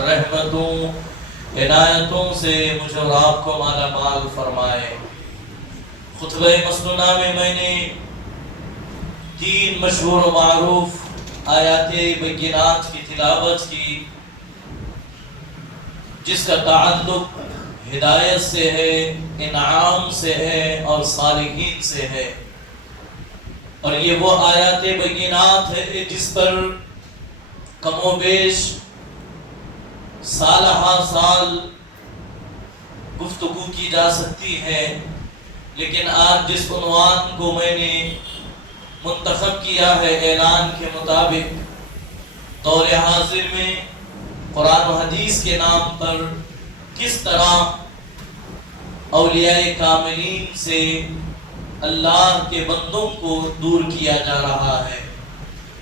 رحمتوں عنایتوں سے مجھے اور آپ کو مالا مال فرمائے۔ خطبہ مسنونہ میں نے 3 مشہور و معروف آیات بینات کی تلاوت کی، جس کا تعلق ہدایت سے ہے، انعام سے ہے اور صالحین سے ہے۔ اور یہ وہ آیات بینات ہے جس پر کم و بیش سال ہر سال گفتگو کی جا سکتی ہے، لیکن آج جس عنوان کو میں نے منتخب کیا ہے اعلان کے مطابق، دور حاضر میں قرآن و حدیث کے نام پر کس طرح اولیاء کاملین سے اللہ کے بندوں کو دور کیا جا رہا ہے،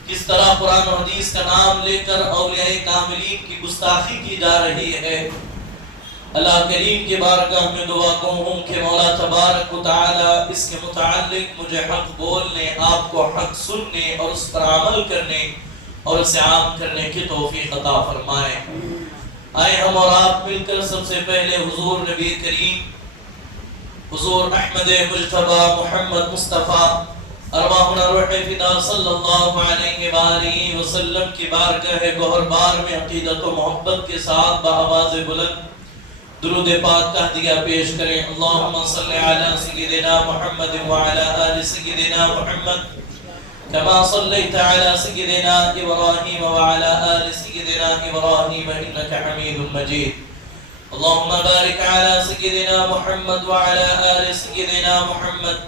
کس طرح قرآن و حدیث کا نام لے کر اولیاء کاملین کی گستاخی کی جا رہی ہے۔ اللہ کریم کے بارگاہ میں دعا ہوں کہ مولا تبارک و تعالی اس کے متعلق مجھے حق بولنے، آپ کو حق سننے اور اس پر عمل کرنے اور اسے عام کرنے کی توفیق عطا فرمائے۔ آئے ہم اور آپ مل کر سب سے پہلے حضور نبی کریم حضور احمد مجتبی محمد مصطفیٰ ارواحنا روح فدا صلی اللہ علیہ وآلہ وسلم کی بارگاہ گوہر بار میں عقیدت و محبت کے ساتھ بآواز بلند درود پاک کا ہدیہ پیش کریں۔ اللہم صلی علی سیدنا محمد وعلی آل سیدنا محمد كما صليت على سيدنا إبراهيم وعلى آل سيدنا إبراهيم إنك حميد مجيد اللهم بارك على سيدنا محمد وعلى آل سيدنا محمد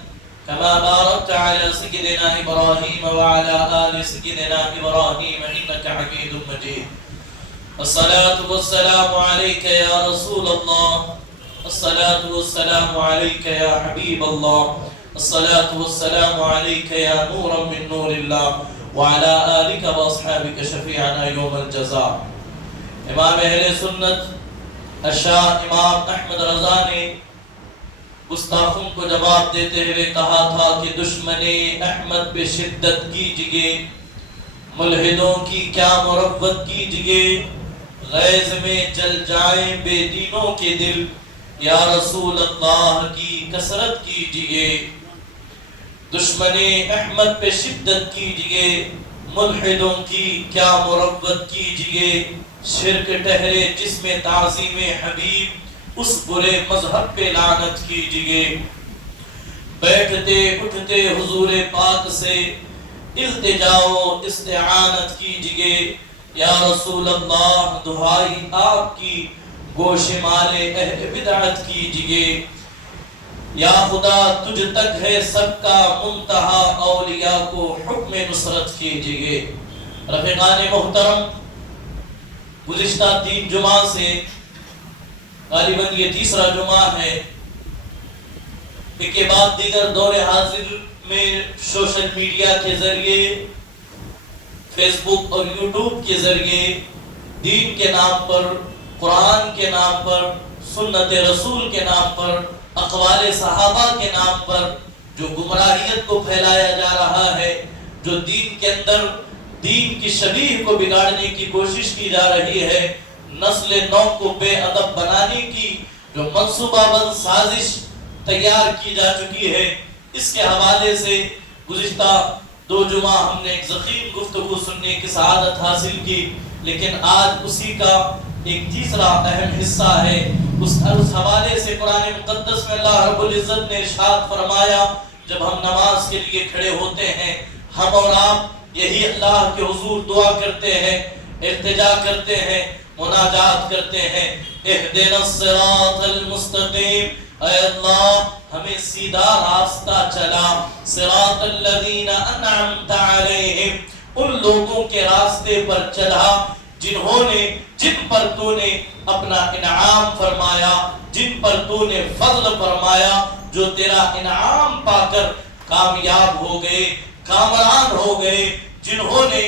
كما باركت على سيدنا إبراهيم وعلى آل سيدنا إبراهيم إنك حميد مجيد الصلاة والسلام عليك يا رسول الله، الصلاة والسلام عليك يا حبيب الله، الصلاة والسلام عليك يا نورا من نور الله وعلى آلك واصحابك شفيعنا يوم الجزاء۔ امام اہل سنت الشاہ امام احمد رضا نے گستاخوں کو جواب دیتے ہوئے کہا تھا کہ دشمن احمد پہ شدت کیجئے، ملحدوں کی کیا مروت کیجئے، غیظ میں جل جائیں بے دینوں کے دل، یا رسول اللہ کی کثرت کیجئے۔ دشمن احمد پہ شدت کیجئے، ملحدوں کی کیا مروت کیجئے، شرک ٹہرے جس میں تعظیم حبیب، اس برے مذہب پہ لعنت کیجئے۔ بیٹھتے اٹھتے حضور پاک سے التجا و استعانت کیجئے، یا رسول اللہ دعائی آپ کی گوشمال اہل بدعت کیجئے۔ یا خدا تجھ تک ہے سب کا منتہا، اولیاء کو حکم نصرت کیجئے۔ رفیقان محترم، گزشتہ 3 جمعہ سے غالباً یہ تیسرا جمعہ ہے، ایک کے بعد دیگر دور حاضر میں سوشل میڈیا کے ذریعے، فیس بک اور یوٹیوب کے ذریعے دین کے نام پر، قرآن کے نام پر، سنت رسول کے نام پر، اقوال صحابہ کے نام پر جو گمراہیت کو پھیلایا جا رہا ہے، جو دین کے اندر دین کی شبیہ کو بگاڑنے کی کوشش کی جا رہی ہے، نسل نو کو بے ادب بنانے کی جو منصوبہ بند سازش تیار کی جا چکی ہے، اس کے حوالے سے گزشتہ 2 جمعہ ہم نے ایک ضخیم گفتگو سننے کی سعادت حاصل کی، لیکن آج اسی کا ایک تیسرا اہم حصہ ہے۔ اس حوالے سے قرآن مقدس میں اللہ رب العزت نے ارشاد فرمایا، جب ہم نماز کے لیے کھڑے ہوتے ہیں، ہم اور آپ یہی اللہ کے حضور دعا کرتے ہیں، التجا کرتے ہیں، مناجات کرتے ہیں، اہدنا الصراط المستقیم، اے اللہ ہمیں سیدھا راستہ چلا، صراط الذین انعمت علیہم، ان لوگوں کے راستے پر چلا جن پر تو نے اپنا انعام فرمایا، جن پر تو نے فضل فرمایا، جو تیرا انعام پا کر کامیاب ہو گئے، کامران ہو گئے، جنہوں نے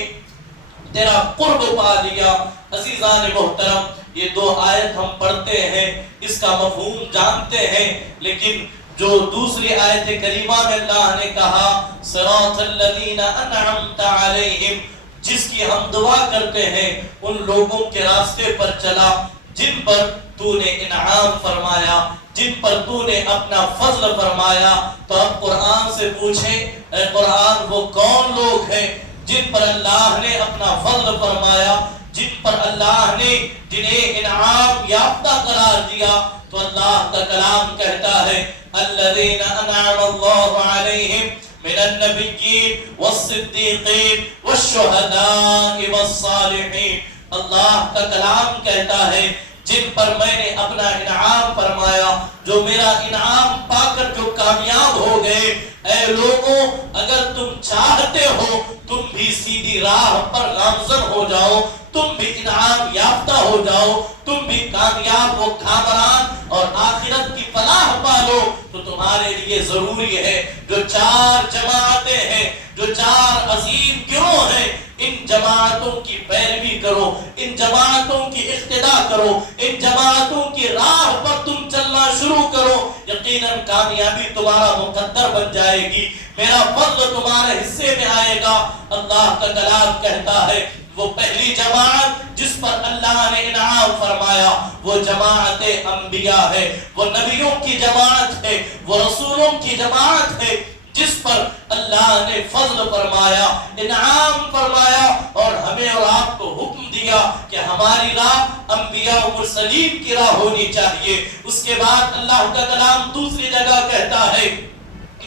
تیرا قرب پا لیا۔ عزیزان محترم، یہ 2 آیت ہم پڑھتے ہیں، اس کا مفہوم جانتے ہیں، لیکن جو دوسری آیت کریمہ میں اللہ نے کہا صراط الذین انعمت علیہم، جس کی ہم دعا کرتے ہیں ان لوگوں کے راستے پر چلا جن پر تو نے انعام فرمایا، جن پر تو نے اپنا فضل فرمایا۔ تو اب قرآن سے پوچھیں اے قرآن وہ کون لوگ ہیں جن پر اللہ نے اپنا فضل فرمایا، جن پر اللہ نے جنہیں انعام یافتہ قرار دیا؟ تو اللہ کا کلام کہتا ہے الذین انعم اللہ علیہم من النبیین والصدیقین والشہداء والصالحین۔ اللہ کا کلام کہتا ہے جن پر میں نے اپنا انعام فرمایا، جو میرا انعام پا کر جو کامیاب ہو گئے۔ اے لوگوں اگر تم چاہتے ہو تم بھی سیدھی راہ پر گامزن ہو جاؤ، تم بھی انعام یافتہ ہو جاؤ، تم بھی کامیاب و کامران اور آخرت کی فلاح پالو، تو تمہارے لیے ضروری ہے جو چار جماعتیں ہیں، جو چار عظیم گروہ ہیں، ان جماعتوں کی پیروی کرو، ان جماعتوں کی اقتدا کرو، ان جماعتوں کی راہ پر تم چلنا شروع کرو، یقیناً کامیابی تمہارا مقدر بن جائے گی، میرا فضل تمہارے حصے میں آئے گا۔ اللہ کا کلام کہتا ہے وہ پہلی جماعت جس پر اللہ نے انعام فرمایا وہ جماعت انبیاء ہے، وہ نبیوں کی جماعت ہے، وہ رسولوں کی جماعت ہے، جس پر اللہ نے فضل فرمایا، انعام فرمایا اور ہمیں اور آپ کو حکم دیا کہ ہماری راہ انبیاء و مرسلین کی راہ ہونی چاہیے۔ اس کے بعد اللہ کا کلام دوسری جگہ کہتا ہے،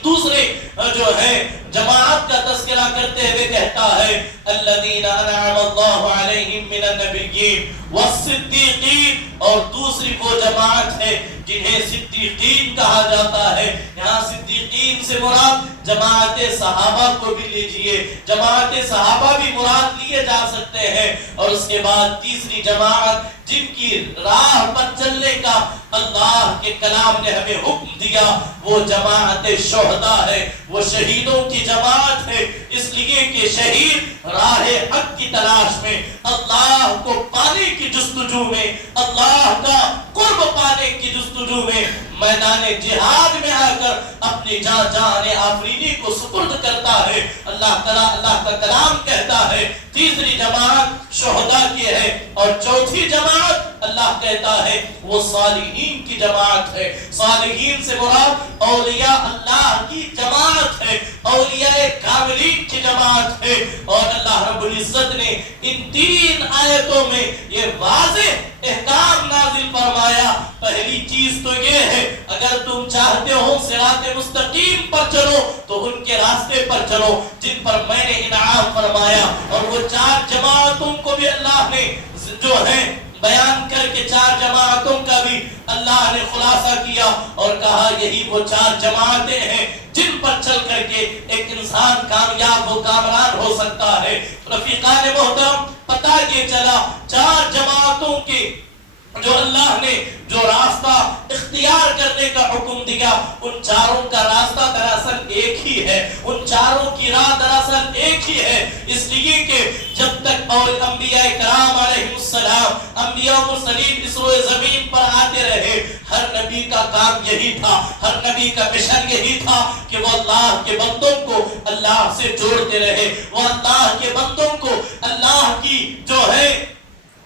دوسرے جو ہے جماعت کا تذکرہ کرتے ہوئے کہتا ہے الذین انعم اللہ علیہم من النبیین والصدیقین، اور دوسری وہ جماعت ہے جنہیں صدیقین کہا جاتا ہے۔ یہاں صدیقین سے مراد جماعت صحابہ کو بھی لیجئے، جماعت صحابہ بھی مراد لیے جا سکتے ہیں۔ اور اس کے بعد تیسری جماعت جن کی راہ پر چلنے کا اللہ کے کلام نے ہمیں حکم دیا وہ جماعت شہداء ہے، وہ شہیدوں کی جماعت ہے، اس لیے کہ شہید راہ حق کی تلاش میں، اللہ کو پانے کی جستجو میں، اللہ کا قرب پانے کی جستجو میں میدان جہاد میں آ کر اپنی جان آفرینی کو سپرد کرتا ہے۔ اللہ کا کلام کہتا ہے تیسری جماعت شہداء کی ہے، اور چوتھی جماعت اللہ کہتا ہے وہ صالحین کی جماعت ہے۔ صالحین سے مراد اولیاء اللہ کی جماعت ہے، اولیاء کاملین کی جماعت ہے۔ اور اللہ رب العزت نے ان تین آیتوں میں یہ واضح احکام نازل فرمایا۔ پہلی چیز تو یہ ہے اگر تم چاہتے ہو صراط مستقیم پر چلو تو ان کے راستے پر چلو جن پر میں نے انعام فرمایا۔ اور وہ چار جماعتوں کو بھی اللہ نے جو ہے بیان کر کے چار جماعتوں کا بھی اللہ نے خلاصہ کیا اور کہا یہی وہ چار جماعتیں ہیں جن پر چل کر کے ایک انسان کامیاب و کامران ہو سکتا ہے۔ رفیقان محترم پتہ یہ چلا چار جماعتوں کے جو اللہ نے جو راستہ اختیار کرنے کا حکم دیا ان چاروں کا راستہ دراصل ایک ہی ہے، ان چاروں کی راہ دراصل ایک ہی ہے، اس لیے کہ جب تک اور انبیاء کرام علیہ السلام انبیاء مرسلین اس روئے زمین پر آتے رہے ہر نبی کا کام یہی تھا، ہر نبی کا مشن یہی تھا کہ وہ اللہ کے بندوں کو اللہ سے جوڑتے رہے، وہ اللہ کے بندوں کو اللہ کی جو ہے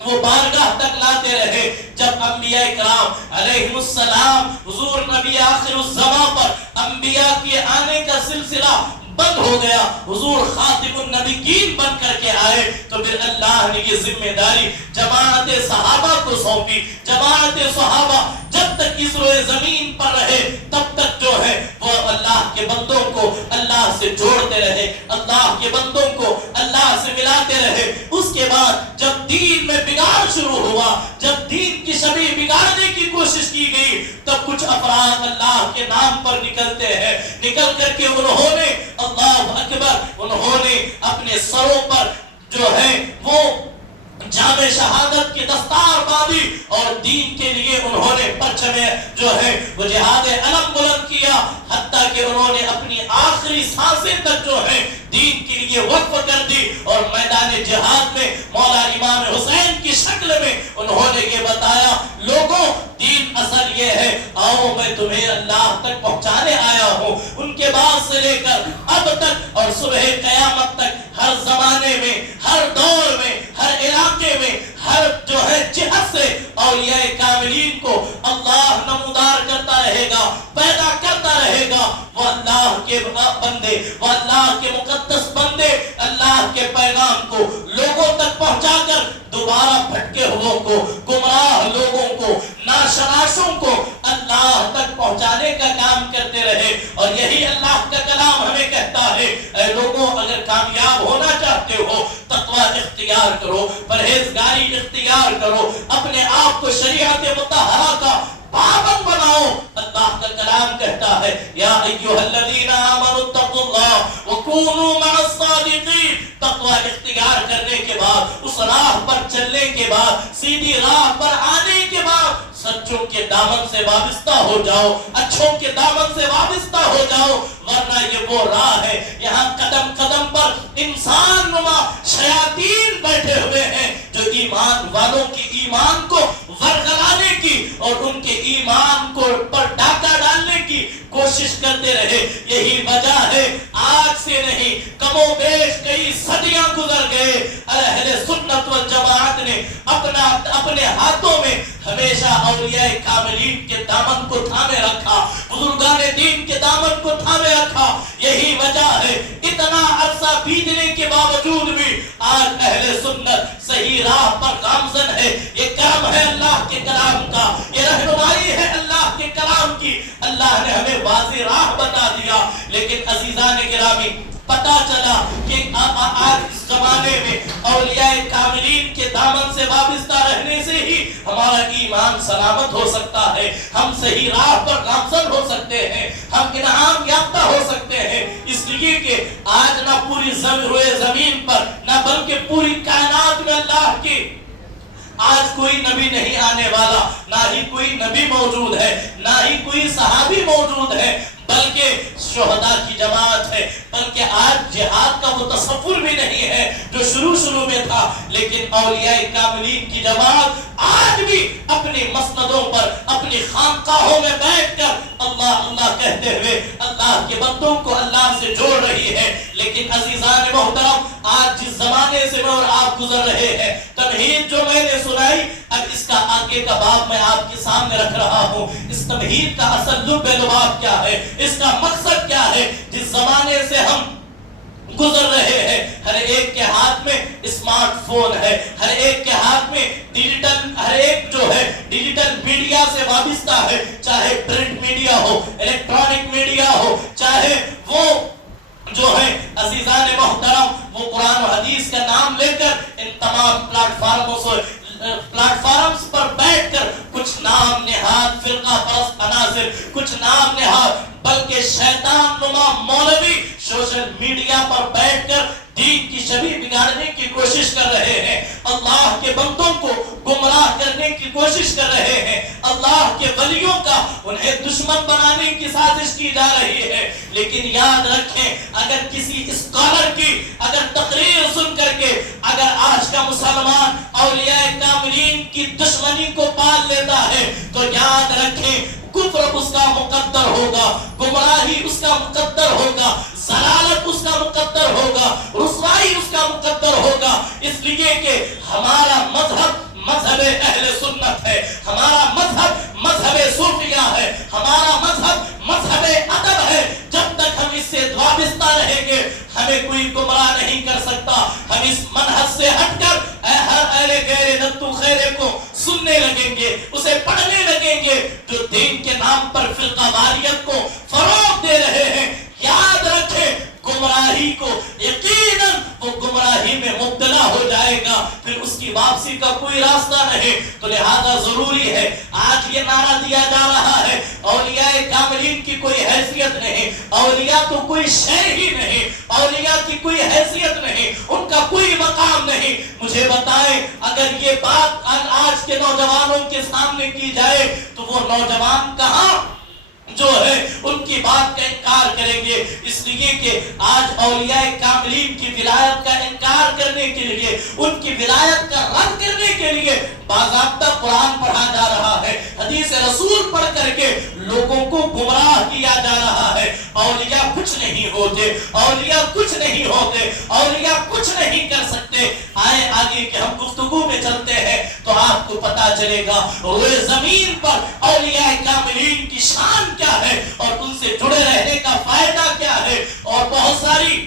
وہ بارگاہ تک لاتے رہے۔ جب انبیاء کرام علیہ السلام حضور نبی آخر الزمان پر انبیاء کے آنے کا سلسلہ بند ہو گیا، حضور خاتم النبیین بن کر کے آئے تو پھر اللہ نے یہ ذمہ داری جماعت صحابہ کو سونپی۔ جماعت صحابہ جب تک اس روئے زمین پر رہے تب تک جو ہے وہ اللہ کے بندوں کو اللہ سے جوڑتے رہے، اللہ کے بندوں کو اللہ سے ملاتے رہے۔ اس کے بعد جب دین میں بگاڑ شروع ہوا، جب دین کی شبیہ بگاڑنے کی کوشش کی گئی تب کچھ افراد اللہ کے نام پر نکلتے ہیں، نکل کر کے انہوں نے اللہ اکبر انہوں نے اپنے سروں پر جو ہے وہ جامع شہادت کی دستار باندھی اور دین کے لیے انہوں نے پرچم جو ہے وہ جہاد علم بلند کیا، حتیٰ کہ انہوں نے اپنی آخری سانسیں تک جو ہے دین کے لیے وقف کر دی اور میدان جہاد میں مولا امام حسین کی شکل میں انہوں نے یہ بتایا لوگوں دین اصل یہ ہے، آؤ میں تمہیں اللہ تک پہنچانے آیا ہوں۔ ان کے بعد سے لے کر اب تک اور صبح قیامت تک ہر زمانے میں، ہر دور میں، ہر علاقے میں، ہر جو ہے جہت سے اولیاء کاملین کو اللہ نمودار کرتا رہے گا، پیدا کرتا رہے گا۔ وہ اللہ کے بندے، وہ اللہ کے مقدس بندے اللہ کے پیغام کو لوگوں تک پہنچا کر دوبارہ بھٹکے ہوئوں کو، گمراہ لوگوں کو، ناشناسوں کو اللہ تک پہنچانے کا کام کرتے رہے۔ اور یہی اللہ کا کلام ہمیں کہتا ہے، اے لوگوں اگر کامیاب ہونا چاہتے ہو تقوی اختیار کرو، پرہیزگاری اختیار کرو، اپنے آپ کو شریعت مطہرہ کا پابند بناؤ۔ اللہ کا کلام کہتا ہے یا ایھا الذین آمنوا اتقوا اللہ وکونوا مع الصادقین۔ تقوی اختیار کرنے کے بعد، اس راہ پر چلنے کے بعد، سیدھی راہ پر آنے کے بعد سچوں کے دامن سے وابستہ ہو جاؤ، اچھوں کے دامن سے وابستہ ہو جاؤ، ورنہ یہ وہ راہ ہے یہاں قدم قدم پر انسان نما شیاطین بیٹھے ہوئے ہیں جو ایمان والوں کی ایمان کو ورگلانے کی اور ان کے ایمان کو پر ڈاکہ ڈالنے کی کوشش کرتے رہے۔ یہی وجہ ہے آج سے نہیں، کم و بیش کئی صدیاں گزر گئے، اہل سنت والجماعت نے اپنے ہاتھوں میں ہمیشہ اولیاء کاملین کے دامن کو تھامے رکھا، بزرگان دین کے دامن کو تھامے رکھا۔ یہی وجہ ہے اتنا عرصہ بیتنے کے باوجود بھی آج اہل سنت صحیح راہ پر گامزن ہے۔ یہ کرم ہے اللہ کے کلام کا، یہ رہنمائی ہے اللہ کے کلام کی۔ اللہ نے ہمیں واضح راہ بتا دیا، لیکن عزیزان گرامی پتا چلا کہ آج اس زمانے میں اولیاء کاملین کے دامن سے وابستہ رہنے سے ہی ہمارا ایمان سلامت ہو سکتا ہے، ہم صحیح راہ پر گامزن ہو سکتے ہیں، ہم انعام یافتہ ہو سکتے ہیں۔ اس لیے کہ آج نہ پوری روئے زمین پر، نہ بلکہ پوری کائنات میں اللہ کی آج کوئی نبی نہیں آنے والا، نہ ہی کوئی نبی موجود ہے، نہ ہی کوئی صحابی موجود ہے، بلکہ شہداء کی جماعت ہے، بلکہ آج جہاد کا وہ تصور بھی نہیں ہے جو شروع میں تھا۔ لیکن اولیاء کاملین کی جماعت آج بھی اپنی مسندوں پر، اپنی خانقاہوں میں بیٹھ کر اللہ اللہ کہتے ہوئے اللہ کے بندوں کو اللہ سے جوڑ رہی ہے۔ لیکن عزیزان محترم، آج جس زمانے سے میں اور آپ گزر رہے ہیں، تمہید جو میں نے سنائی، اب اس کا آگے کا باب میں آپ کے سامنے رکھ رہا ہوں۔ اس تمہید کا اصل لب لباب کیا ہے، اس کا مقصد کیا ہے؟ جس زمانے سے ہم گزر رہے ہیں، ہر ایک کے ہاتھ میں اسمارٹ فون ہے، ہر ایک کے ہاتھ میں ہر ایک جو ہے ڈیجیٹل میڈیا سے وابستہ ہے، چاہے پرنٹ میڈیا ہو، الیکٹرانک میڈیا ہو، چاہے وہ جو ہے عزیزان محترم وہ قرآن و حدیث کا نام لے کر ان تمام پلیٹ فارمز پر بیٹھ کر کچھ نام نہاد فرقہ پرست عناصر، کچھ نام نہاد بلکہ شیطان نما مولوی سوشل میڈیا پر بیٹھ کر دین کی شبیہ بگاڑنے کی کوشش کر رہے ہیں، اللہ کے بندوں کو گمراہ کرنے کی کوشش کر رہے ہیں، اللہ کے ولیوں کا انہیں دشمن بنانے کی سازش کی جا رہی ہے۔ لیکن یاد رکھیں، اگر کسی اسکالر کی اگر تقریر سن کر کے اگر آج کا مسلمان اولیاء کاملین کی دشمنی کو پال لیتا ہے تو یاد رکھیں کفر اس کا مقدر ہوگا، گمراہی اس کا مقدر ہوگا، ضلالت اس کا مقدر ہوگا، رسوائی اس کا مقدر ہوگا۔ اس لیے کہ ہمارا مذہب اہل سنت ہے، ہمارا مذہب صوفیہ ہے، ہمارا مذہب ادب ہے۔ جب تک ہم اس سے وابستہ رہیں گے ہمیں کوئی گمراہ نہیں کر سکتا۔ ہم اس منہج سے ہٹ کر ہر اہل غیر نتو خیرے کو سننے لگیں گے، اسے پڑھنے لگیں گے جو دین کے نام پر فرقہ واریت کو فروغ دے رہے ہیں۔ یاد رکھیں گمراہی کو، یقیناً وہ گمراہی میں مبتلا ہو جائے گا، پھر اس کی واپسی کا کوئی راستہ نہیں۔ تو لہذا ضروری ہے، آج یہ نعرہ دیا جا رہا ہے اولیاء کاملین کی کوئی حیثیت نہیں، اولیاء تو کوئی شے ہی نہیں، اولیاء کی کوئی حیثیت نہیں، ان کا کوئی مقام نہیں۔ مجھے بتائیں اگر یہ بات آج کے نوجوانوں کے سامنے کی جائے تو وہ نوجوان کہاں جو ہے ان کی بات کا انکار کریں گے؟ اس لیے کہ آج اولیاء کاملین کی ولایت کا انکار کرنے کے لیے، ان کی ولایت کا رد کرنے کے لیے باضابطہ قرآن پڑھا جا رہا ہے، حدیث رسول پڑھ کر کے لوگوں کو گمراہ کیا جا رہا ہے۔ اولیاء کچھ نہیں ہوتے، اولیاء کچھ نہیں ہوتے، اولیاء کچھ نہیں کر سکتے۔ آئے آگے کہ ہم گفتگو میں چلتے ہیں تو آپ کو پتا چلے گا روئے زمین پر اولیاء کاملین کی شان کیا ہے اور ان سے جڑے رہنے کا فائدہ کیا ہے۔ اور بہت ساری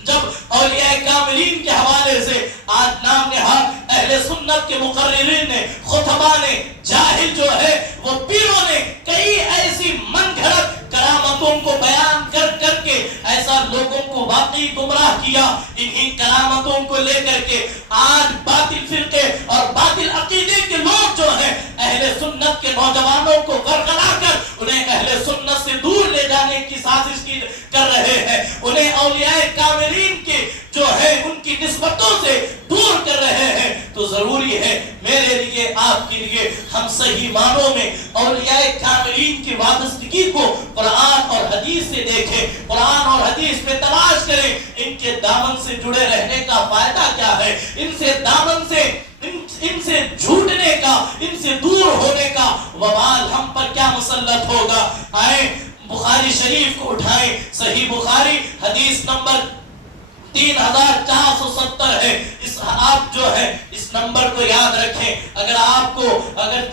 جب اولیاء کاملین کے حوالے سے آج نام نہاد اہل سنت کے مقررین نے، خطبہ نے، جاہل جو ہے وہ پیروں نے کئی ایسی من گھڑت کرامتوں کو بیان کر کر کے ایسا لوگوں کو واقعی گمراہ کیا۔ انہی کرامتوں کو لے کر کے آج باطل فرقے اور باطل عقیدے کے لوگ جو ہیں اہل سنت کے نوجوانوں کو ورگلا کر انہیں اہل سنت سے دور لے جانے کی سازش کر رہے ہیں، انہیں اولیاء کاملین کے جو ہے ان کی نسبتوں سے دور کر رہے ہیں۔ تو ضروری ہے میرے لیے، آپ کے لیے، ہم صحیح معنوں میں اولیاء کاملین کی وابستگی کو قرآن اور حدیث سے دیکھیں، قرآن اور حدیث میں تلاش کریں ان کے دامن سے جڑے رہنے کا فائدہ کیا ہے، ان سے دامن سے ان سے جھوٹنے کا، ان سے دور ہونے کا وبال ہم پر کیا مسلط ہوگا۔ آئیں بخاری شریف کو اٹھائیں، صحیح بخاری حدیث نمبر 3470 ہے۔ آپ جو ہے اس نمبر کو یاد رکھیں، اگر آپ کو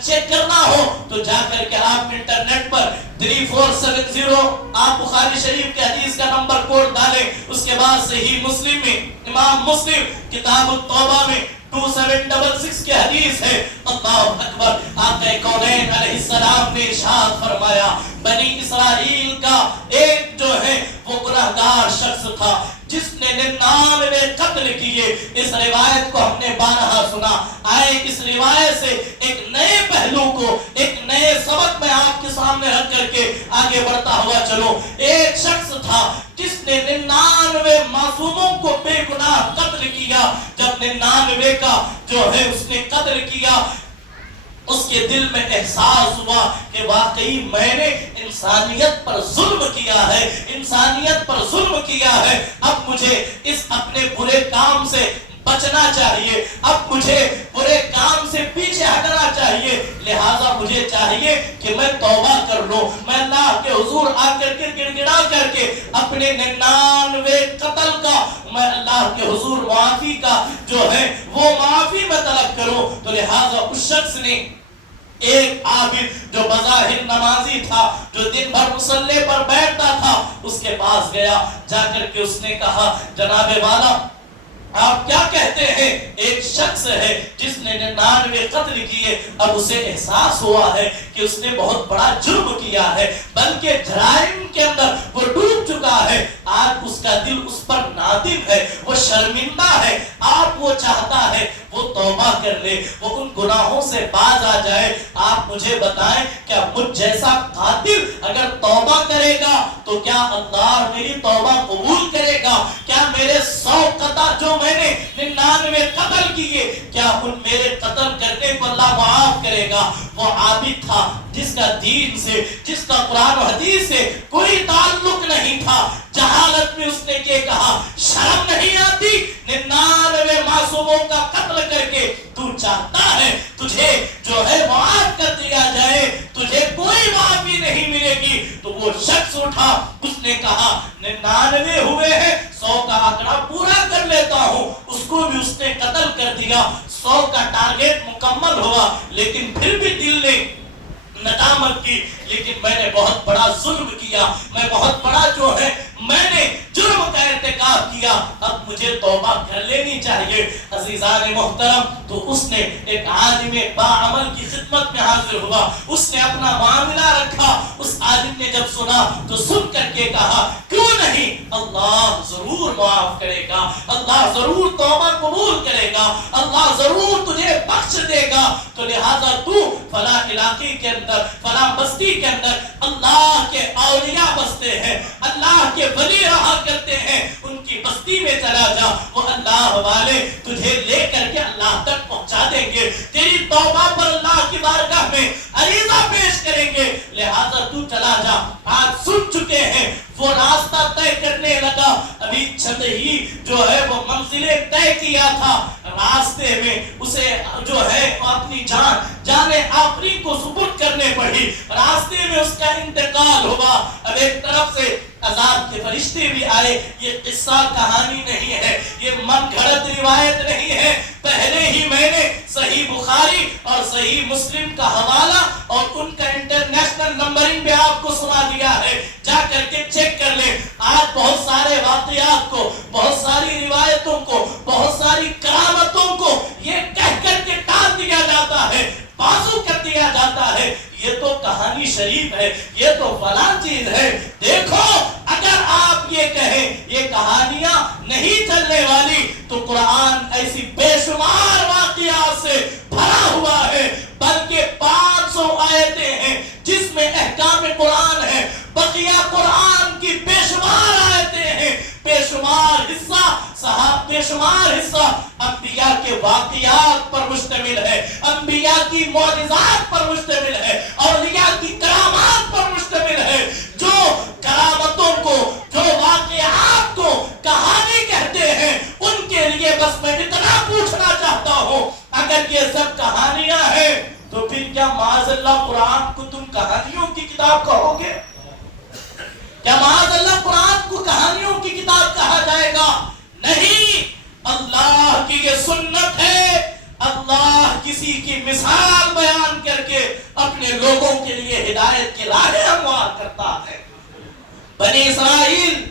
چیک کرنا ہو تو جا کر کے آپ انٹرنیٹ پر 3470 آپ بخاری شریف کے حدیث کا نمبر کوڈ ڈالیں، اس کے بعد صحیح مسلم میں امام مسلم کتاب التوبہ میں 2766 کی حدیث ہے۔ اللہ اکبر، آقا کونین علیہ السلام نے ارشاد فرمایا بنی اسرائیل کا ایک جو ہے وہ گناہگار شخص تھا جس نے 99 قتل کیے۔ اس روایت کو ہم نے بارہا سنا۔ آئے اس روایت سے ایک نئے پہلو کو، ایک نئے سبق میں آپ کے سامنے رکھ کر کے آگے بڑھتا ہوا چلو۔ ایک شخص تھا جس نے 99 معصوموں کو بے گناہ قتل کیا۔ جب 99 کا جو ہے اس نے قتل کیا، اس کے دل میں احساس ہوا کہ واقعی میں نے انسانیت پر ظلم کیا ہے، انسانیت پر ظلم کیا ہے۔ اب مجھے اس اپنے برے کام سے بچنا چاہیے، اب مجھے برے کام سے پیچھے ہٹنا چاہیے، لہذا مجھے چاہیے کہ میں توبہ کر لوں، میں اللہ کے حضور آ کر کے گڑ گڑا کر کے اپنے 99 قتل کا میں اللہ کے حضور معافی کا جو ہے وہ معافی میں طلب کروں۔ تو لہذا اس شخص نے ایک عابد جو بظاہر نمازی تھا، جو دن بھر مصلی پر بیٹھتا تھا، اس کے پاس گیا، جا کر کے اس نے کہا جناب والا آپ کیا کہتے ہیں؟ ایک شخص ہے جس نے 99 قتل کیے، اب اسے احساس ہوا ہے کہ اس نے بہت بڑا جرم کیا ہے، بلکہ جرائم کے اندر وہ ڈوب چکا ہے۔ آج اس کا دل اس پر نادم ہے، وہ شرمندہ ہے، آپ وہ چاہتا ہے وہ توبہ کر لے، وہ ان گناہوں سے باز آ جائے۔ آپ مجھے بتائیں کیا مجھ جیسا قاتل اگر توبہ کرے گا تو کیا اللہ میری توبہ قبول کرے گا؟ کیا میرے 100 قطع جو میں نے 99 قتل کیے، کیا ان میرے قتل کرنے کو اللہ معاف کرے گا؟ وہ عابد تھا جس کا دین سے، جس کا قرآن و حدیث سے کوئی تعلق نہیں تھا، جہالت میں اس نے یہ کہا شرم نہیں آتی 99 معصوموں کا قتل کر کے تو چاہتا ہے تجھے جو ہے معاف کر دیا جائے، تجھے کوئی معافی نہیں ملے گی؟ تو وہ شخص اٹھا، اس نے کہا 99 ہوئے ہیں، 100 کا آنکڑا پورا کر لیتا ہوں۔ اس کو بھی اس نے قتل کر دیا، 100 کا ٹارگیٹ مکمل ہوا، لیکن پھر بھی دل نے ندامت کی، لیکن میں نے بہت بڑا ظلم کیا، میں بہت بڑا جو ہے میں نے جرم کا ارتکاب کیا، اب مجھے توبہ کر لینی چاہیے۔ عزیزان محترم، تو اس نے ایک عالم باعمل کی خدمت میں حاضر ہوا، اس نے اپنا معاملہ رکھا۔ اس عالم نے جب سنا تو سن کر کے کہا کیوں نہیں، اللہ ضرور معاف کرے گا، اللہ ضرور توبہ قبول کرے گا، اللہ ضرور تجھے بخش دے گا۔ تو لہذا تو فلاں علاقے کے اندر، فلاں بستی کے اندر اللہ کے اولیاء بستے ہیں، اللہ کے ولی رہا کرتے ہیں، ان کی بستی میں چلا جا، وہ اللہ والے تجھے لے کر کے اللہ تک پہنچا دیں گے، تیری توبہ پر اللہ کی بارگاہ میں عریضہ پیش کریں گے، لہذا تو چلا جا۔ آج سن چکے ہیں، وہ راستہ طے کرنے لگا، ابھی چند ہی جو ہے وہ منزلیں طے کیا تھا، راستے میں اسے جو ہے اپنی جان آفرین کو سپرد کرنے پڑی، راستے میں اس کا انتقال ہوا۔ اب ایک طرف سے عذاب کے فرشتے بھی آئے. یہ قصہ کہانی نہیں ہے, یہ من گھڑت روایت نہیں ہے. پہلے ہی میں نے صحیح بخاری اور صحیح مسلم کا حوالہ اور ان کا انٹرنیشنل نمبرنگ بھی آپ کو سنا دیا ہے, جا کر کے چیک کر لیں. آج بہت سارے واقعات کو, بہت ساری روایتوں کو, بہت ساری کرامتوں کو یہ کہہ کر کے ٹال دیا جاتا ہے, بازو کر دیا جاتا ہے, یہ تو کہانی شریف ہے, یہ تو فلاں چیز ہے. دیکھو اگر آپ یہ کہیں یہ کہانیاں نہیں چلنے والی, تو قرآن ایسی بے شمار واقعات سے بھرا ہوا ہے, بلکہ 500 آیتیں ہیں جس میں احکام قرآن ہے. بقیہ قرآن کی بے شمار آیتیں ہیں, بے شمار حصہ انبیاء کے واقعات پر مشتمل ہے, انبیاء کی معجزات پر مشتمل ہے, اولیاء کی کرامات پر مشتمل ہے. جو کرامتوں کو, جو واقعات کو کہانی کہتے ہیں, ان کے لیے بس میں اتنا پوچھنا چاہتا ہوں, اگر یہ سب کہانیاں ہیں تو پھر کیا معاذ اللہ قرآن کو تم کہانیوں کی کتاب کہو گے؟ کیا معاذ اللہ قرآن کو کہانیوں کی کتاب کہا جائے گا؟ نہیں, اللہ کی یہ سنت ہے. اللہ کسی کی مثال بیان کر کے اپنے لوگوں کے لیے ہدایت کی راہیں ہموار کرتا ہے. بنی اسرائیل,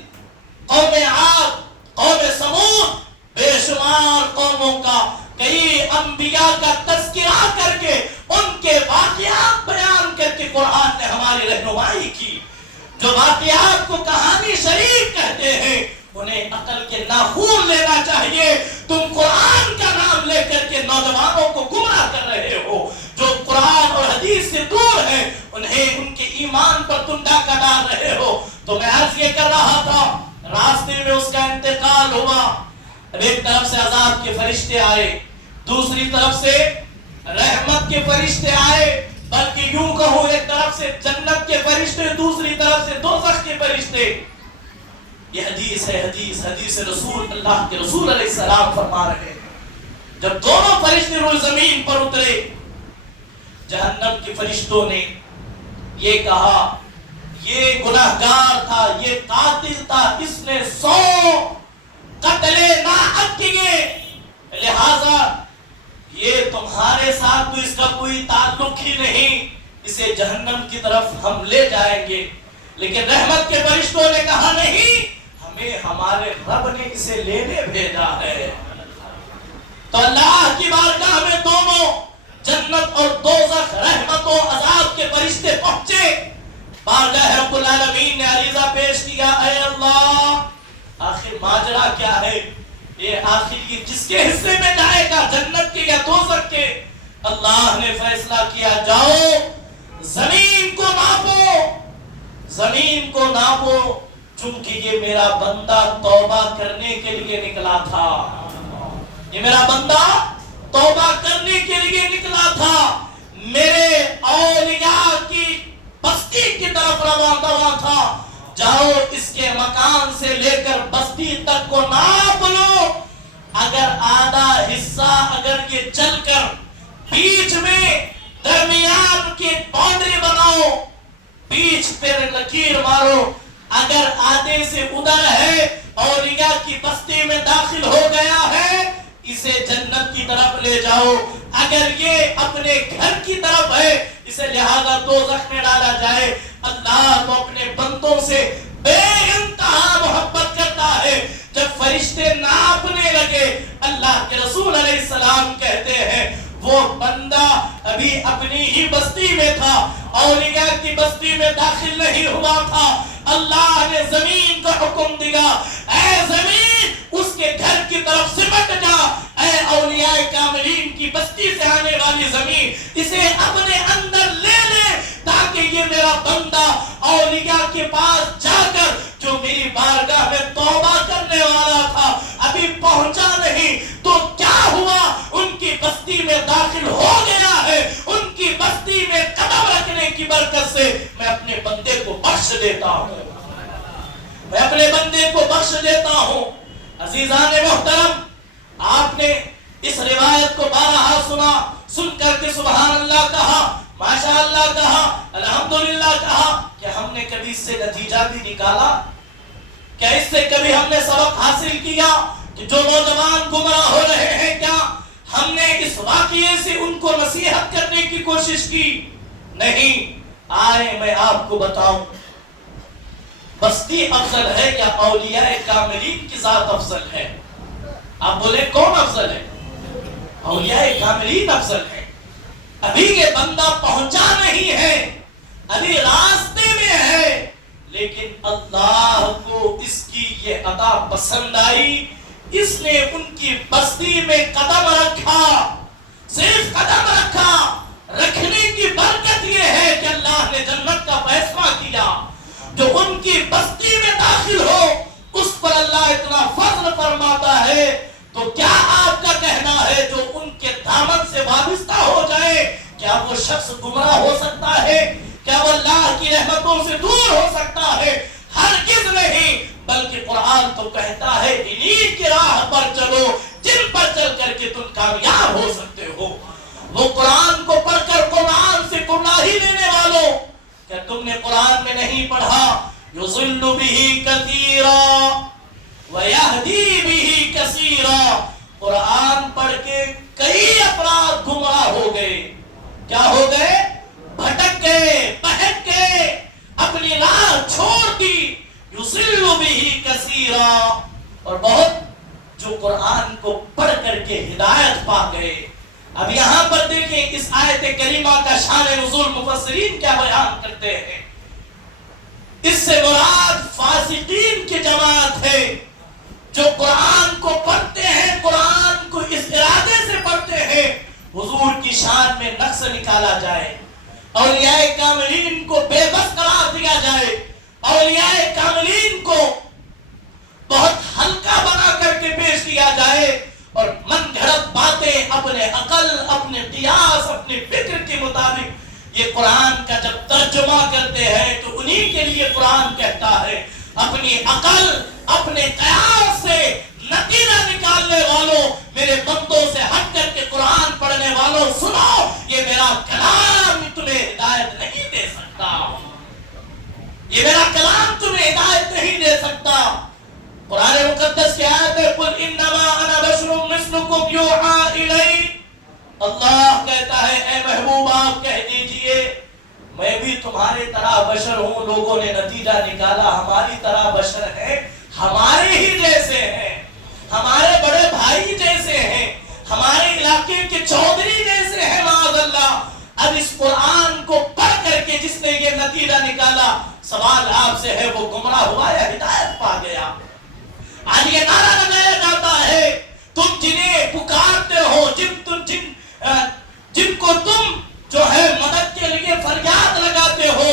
قوم عاد, قوم سمود, بے شمار قوموں کا کئی انبیاء کا تذکرہ کر کے ان کے واقعات بیان کر کے قرآن نے ہماری رہنمائی کی. جو واقعات کو کہانی شریف کہتے ہیں انہیں عقل کے ناخون لینا چاہیے. تم قرآن کا نام لے کر کے نوجوانوں کو گمراہ کر رہے ہو. جو قرآن اور حدیث سے دور ہیں انہیں ان کے ایمان پر تم ڈاکہ ڈال رہے ہو. تو میں عرض یہ کر رہا تھا, راستے میں اس کا انتقال ہوا. ایک طرف سے عذاب کے فرشتے آئے, دوسری طرف سے رحمت کے فرشتے آئے, بلکہ یوں کہوں ایک طرف سے جنت کے فرشتے, دوسری طرف سے دوزخ کے فرشتے. یہ حدیث ہے, حدیث رسول, اللہ کے رسول علیہ السلام فرما رہے ہیں. جب دونوں فرشتے روئے زمین پر اترے, جہنم کے فرشتوں نے یہ کہا یہ گناہگار تھا, یہ قاتل تھا, اس نے 100 قتل ناحق کیے, لہذا یہ تمہارے ساتھ تو اس کا کوئی تعلق ہی نہیں, اسے جہنم کی طرف ہم لے جائیں گے. لیکن رحمت کے فرشتوں نے کہا نہیں, ہمیں ہمارے رب نے اسے لینے بھیجا ہے. تو اللہ کی بارگاہ میں دونوں جنت اور دوزخ, رحمت و عذاب کے فرشتے پہنچے. بارگاہ رب العالمین نے عریضہ پیش کیا, اے اللہ آخر ماجرا کیا ہے, یہ آخر یہ کس کے حصے میں جائے گا, جنت کے یا دوزخ کے؟ اللہ نے فیصلہ کیا, جاؤ زمین کو ناپو, زمین کو ناپو, چونکہ یہ میرا بندہ توبہ کرنے کے لیے نکلا تھا, یہ میرا بندہ توبہ کرنے کے لیے نکلا تھا, میرے اولیاء کی بستی کی طرف روانہ ہوا تھا. جاؤ اس کے مکان سے لے کر بستی تک کو ناپ لو, اگر آدھا حصہ اگر یہ چل کر بیچ میں درمیان کی باؤنڈری بناؤ, بیچ پہ لکیر مارو, اگر آدھے سے ادھر ہے اولیاء کی بستی میں داخل ہو گیا ہے, اسے جنت کی طرف لے جاؤ. اگر یہ اپنے گھر کی طرف ہے, اسے لہذا دوزخ میں ڈالا جائے. اللہ تو اپنے بندوں سے بے انتہا محبت کرتا ہے. جب فرشتے ناپنے لگے, اللہ کے رسول علیہ السلام کہتے ہیں وہ بندہ ابھی اپنی ہی بستی میں تھا, اولیاء کی بستی میں داخل نہیں ہوا تھا. اللہ نے زمین کو حکم دیا, اے زمین اس کے گھر کی طرف سمٹ جا, اے اولیاء کاملین کی بستی سے آنے والی زمین اسے اپنے اندر لے لے, تاکہ یہ میرا بندہ اولیاء کے پاس جا کر جو میری بارگاہ میں توبہ کرنے والا تھا ابھی پہنچا نہیں, تو کیا ہوا, ان کی بستی میں داخل ہو گیا ہے, ان کی بستی میں قدم رکھنے کی برکت سے میں اپنے بندے کو بخش دیتا ہوں, میں اپنے بندے کو بخش دیتا ہوں. عزیزان محترم, آپ نے اس روایت کو بارہا سنا, سن کر کے سبحان اللہ کہا, ماشاء اللہ کہا, الحمدللہ کہا, کہ ہم نے کبھی اس سے نتیجہ بھی نکالا کیا اس سے کبھی ہم نے سبق حاصل کیا کہ جو نوجوان گمراہ ہو رہے ہیں کیا ہم نے اس واقعے سے ان کو نصیحت کرنے کی کوشش کی؟ نہیں. آئے میں آپ کو بتاؤں بستی افضل ہے یا اولیاء کاملین کی ذات افضل ہے؟ آپ بولے کون افضل ہے؟ اولیاء کاملین افضل ہے. ابھی یہ بندہ پہنچا نہیں ہے, ابھی راستے میں ہے, لیکن اللہ کو اس کی یہ عطا پسند آئی, اس نے ان کی بستی میں قدم رکھا. صرف قدم رکھا, رکھنے کی برکت یہ ہے کہ اللہ نے جنت کا فیصلہ کیا. جو ان کی بستی میں داخل ہو اس پر اللہ اتنا فضل فرماتا ہے, تو کیا آپ کا کہنا ہے جو ان کے دامن سے وابستہ ہو جائے کیا وہ شخص گمراہ ہو سکتا ہے؟ کیا وہ اللہ کی رحمتوں سے دور ہو سکتا ہے؟ ہرگز نہیں. بلکہ قرآن تو کہتا ہے انہی کی راہ پر چلو جن پر چل کر کے تم کامیاب ہو سکتے ہو. وہ قرآن کو پڑھ کر قرآن سے گمراہی لینے والوں, کیا تم نے قرآن میں نہیں پڑھا یضل بہ کثیرا ویہدی بہ کثیرا؟ قرآن پڑھ کے کئی افراد گمراہ ہو گئے. کیا ہو گئے؟ بھٹک گئے, بہک گئے, اپنی راہ چھوڑ دی. یضل بہ کثیرا, اور بہت جو قرآن کو پڑھ کر کے ہدایت پا گئے. اب یہاں پر دیکھیں اس آیت کریمہ کا شان نزول مفسرین کیا بیان کرتے ہیں. اس سے مراد فاسقین کی جماعت ہے جو قرآن کو پڑھتے ہیں, قرآن کو اس ارادے سے پڑھتے ہیں حضور کی شان میں نقص نکالا جائے, اولیاء کاملین کو بے بس قرار دیا جائے, اولیاء کاملین کو بہت ہلکا بنا کر کے پیش کیا جائے, اور من گھڑت باتیں اپنے عقل, اپنے قیاس, اپنے فکر کے مطابق یہ قرآن کا جب ترجمہ کرتے ہیں تو انہی کے لیے قرآن کہتا ہے اپنی عقل, اپنے قیاس سے نتیجہ نکالنے والوں, میرے بندوں سے ہٹ کر کے قرآن پڑھنے والوں, سنو یہ میرا کلام تمہیں ہدایت نہیں دے سکتا, یہ میرا کلام تمہیں ہدایت نہیں دے سکتا. قرآن مقدس کی آیت ہے قل انما انا بشر مثلکم یوحی الی. اللہ کہتا ہے اے محبوب آپ کہہ دیجئے میں بھی تمہاری طرح بشر ہوں. لوگوں نے نتیجہ نکالا ہماری طرح بشر ہیں, ہمارے ہی جیسے ہیں, ہمارے بڑے بھائی جیسے ہیں, ہمارے علاقے کے چودھری جیسے ہیں معاذ اللہ. اب اس قرآن کو پڑھ کر کے جس نے یہ نتیجہ نکالا, سوال آپ سے ہے وہ گمراہ ہوا یا ہدایت پا گیا؟ آج یہ نعرہ لگایا جاتا ہے تم جنہیں پکارتے ہو, جن کو تم جو ہے مدد کے لیے فریاد لگاتے ہو,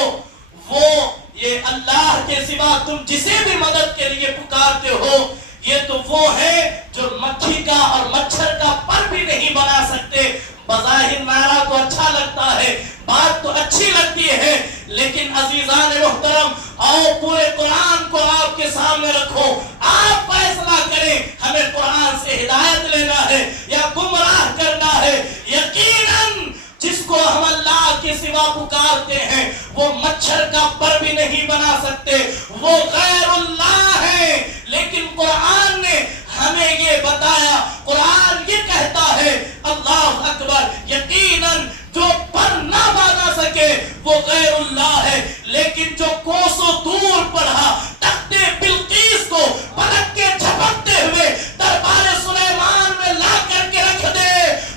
وہ یہ اللہ کے سوا تم جسے بھی مدد کے لیے پکارتے ہو یہ تو وہ ہے جو مکھی کا اور مچھر کا پر بھی نہیں بنا سکتے. بظاہر نعرہ تو اچھا لگتا ہے, بات تو اچھی لگتی ہے, لیکن عزیزان محترم آؤ پورے قرآن کو آپ کے سامنے رکھو, آپ فیصلہ کریں ہمیں قرآن سے ہدایت لینا ہے یا گمراہ کرنا ہے. یقیناً جس کو ہم اللہ کے سوا پکارتے ہیں وہ مچھر کا پر بھی نہیں بنا سکتے, وہ غیر اللہ ہے. لیکن قرآن نے ہمیں یہ بتایا, قرآن یہ کہتا ہے اللہ اکبر, یقیناً جو پر نہ بنا سکے وہ غیر اللہ ہے, لیکن جو کوسوں دور پڑھا تخت بلقیس کو پلک کے جھپکتے ہوئے دربار سلیمان میں لا کر کے رکھ دے,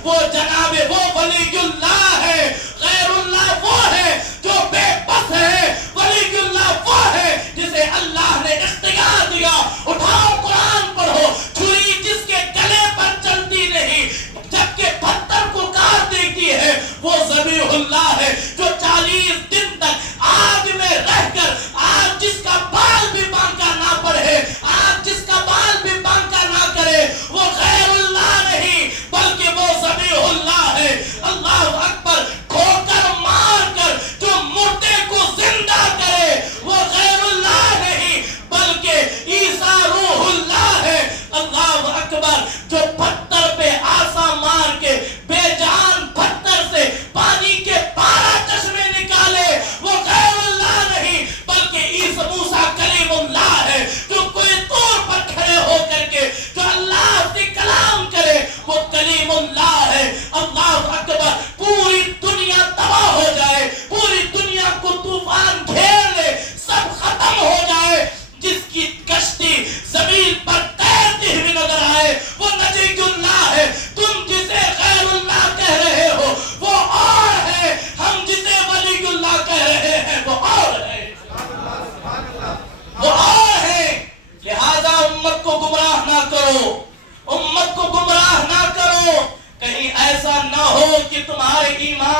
وہ جناب وہ ولی اللہ ہے. غیر اللہ وہ ہے جو بے بس ہے, ولی اللہ وہ ہے جسے اللہ نے اختیار دیا. اٹھاؤ قرآن پڑھو, چھری جس کے گلے پر چلتی نہیں جبکہ پتھر کو کاٹ دیتی ہے وہ ذبیح اللہ ہے, جو 40 دن تک آگ میں رہ کر آگ جس کا بال بھی بانکا نہ پڑے, آگ جس کا بال بھی بانکا نہ کرے, وہ غیر اللہ نہیں بلکہ وہ ذبیح اللہ ہے. اللہ اکبر, ٹھوکر مار کر جو مردے کو زندہ کرے وہ غیر اللہ نہیں بلکہ عیسیٰ روح اللہ ہے. اللہ اکبر, جو پتھر پہ آسا مار کے بے جان پتھر سے پانی کے 12 چشمے نکالے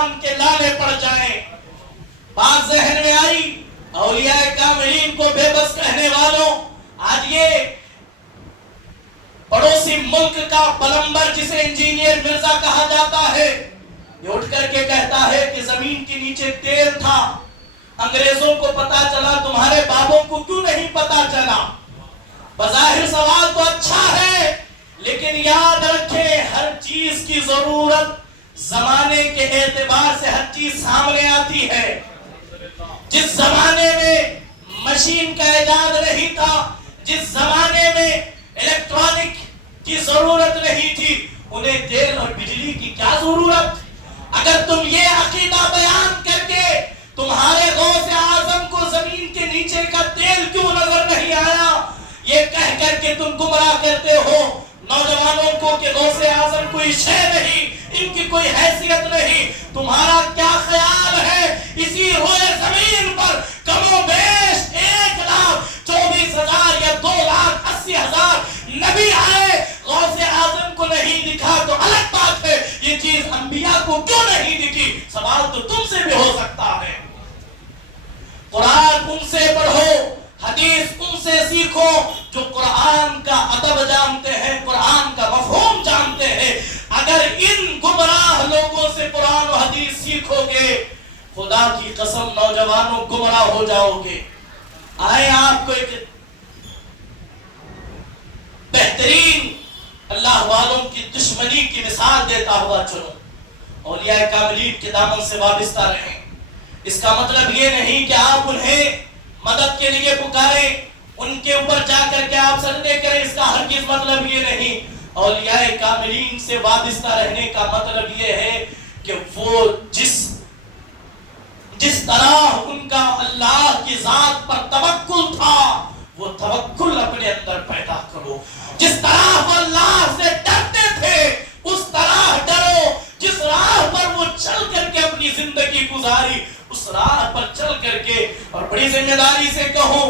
ایمان کے لانے پڑ جائیں۔ بات ذہن میں آئی؟ اولیاء کاملین کو بے بس کہنے والوں، آج یہ پڑوسی ملک کا پلمبر جسے انجینئر مرزا کہا جاتا ہے، یہ اٹھ کر کے کہتا ہے کہ زمین کے نیچے تیل تھا، انگریزوں کو پتا چلا، تمہارے بابوں کو کیوں نہیں پتا چلا؟ بظاہر سوال تو اچھا ہے، لیکن یاد رکھیں ہر چیز کی ضرورت زمانے کے اعتبار سے ہر چیز سامنے آتی ہے۔ جس زمانے میں مشین کا ایجاد نہیں تھا، جس زمانے میں الیکٹرانک کی ضرورت نہیں تھی، انہیں تیل اور بجلی کی کیا ضرورت؟ اگر تم یہ عقیدہ بیان کر کے تمہارے غوث اعظم کو زمین کے نیچے کا تیل کیوں نظر نہیں آیا، یہ کہہ کر کے تم گمراہ کرتے ہو نوجوانوں کو کہ غوث اعظم کوئی شے نہیں، ان کی کوئی حیثیت نہیں۔ تمہارا کیا خیال ہے اسی روئے زمین پر کم و بیش 1,24,000 یا 2,80,000 نبی آئے، غوث اعظم کو نہیں دکھا تو الگ بات ہے، یہ چیز انبیاء کو کیوں نہیں دکھی؟ سوال تو تم سے بھی ہو سکتا ہے۔ قرآن ان سے پڑھو، حدیث ان سے سیکھو جو قرآن کا ادب جانتے ہیں، قرآن کا مفہوم جانتے ہیں۔ اگر ان گمراہ لوگوں سے قرآن و حدیث سیکھو گے، خدا کی قسم نوجوانوں گمراہ ہو جاؤ گے۔ آئے آپ کو ایک بہترین اللہ والوں کی دشمنی کی مثال دیتا ہوا چلو۔ اولیاء کاملین کے دامن سے وابستہ رہیں۔ اس کا مطلب یہ نہیں کہ آپ انہیں مدد کے لیے پکاریں، ان کے اوپر جا کر کے آپ سجدے کریں، اس کا ہرگز مطلب یہ نہیں۔ اولیاء کاملین سے وابستہ رہنے کا مطلب یہ ہے کہ وہ جس طرح ان کا اللہ کی ذات پر توکل تھا، وہ توکل اپنے اندر پیدا کرو۔ جس طرح وہ اللہ سے ڈرتے تھے اس طرح ڈرو۔ جس راہ پر وہ چل کر کے اپنی زندگی گزاری اس راہ پر چل کر کے، اور بڑی ذمہ داری سے کہوں،